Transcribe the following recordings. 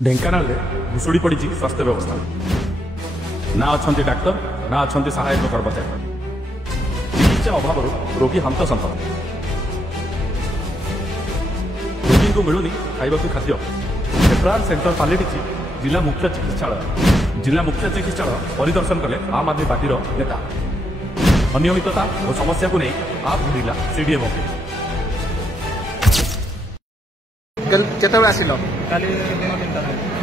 ढेंकानाल भुशुड़ी पड़ी स्वास्थ्य व्यवस्था ना अच्छा डाक्तर ना अच्छा सहायक कर्मचारी चिकित्सा अभाव रोगी हंतसंत रोगी को मिलूनी खाइबा खाद्य रेफराल सेंटर पलटि जिला मुख्य चिकित्सालय परिदर्शन कले आम आदमी पार्टी नेता अनियमितता और समस्या को नहीं आप घूरिला सीडीएम केतबे आसिल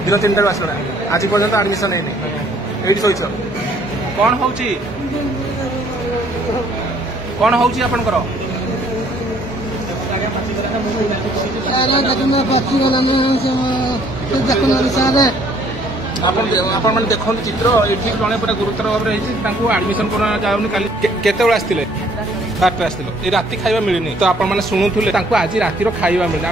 दिन 3 आसल आज पर्यंत आडमिशन ये शोच कौन होची आपनकर आपण देखो चित्र ये जड़े पूरा गुरुतर भाव में आडमिशन केतबे आसते बारटे आसते राति खाଇବା मिलनी तो आपण मैंने शुणुले आज रातिर खाଇବା मिलनी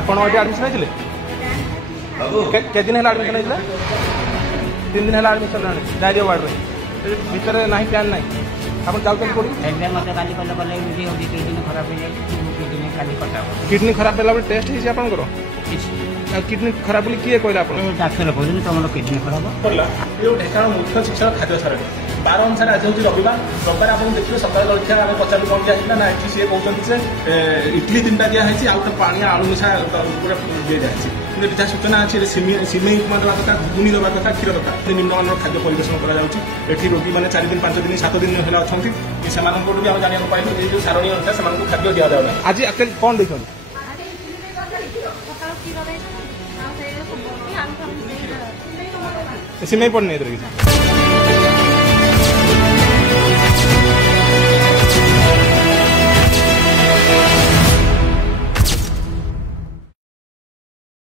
आपण आडमिशन होते के दिन है आडमिशन होता 3 दिन है आडमिशन डायरिया वार्ड में भीतर ना प्लान ना आप किडनी खराब है टेस्ट होकर किडनी खराब बोली किए कहला डाक्तर कहते तुम किडनी खराब ढेंकानाल मुख्य शिक्षा खाद्य सारणी 12 अनुसार आज हूँ रविवार आप देखिए सकाल जलखिया आम पचारू कौन दिया ना ये सी कहते इडली 3टा दिखाई आउ पानी आलू मिशा पूरा दी जाए जहाँ सूचना अच्छी सिमेई उपमा देवा कथा घुगुनी देवा कथा क्षीर दरकार निम्नमान खाद्य परिवेशन कर रोगी मैंने 4 दिन 5 दिन 7 दिन है अच्छा भी आम जाना पाइलु जो सारणी अनुसार से खाद्य दि जाए आज एक्चुअली कौन देखते सिमेई पड़ने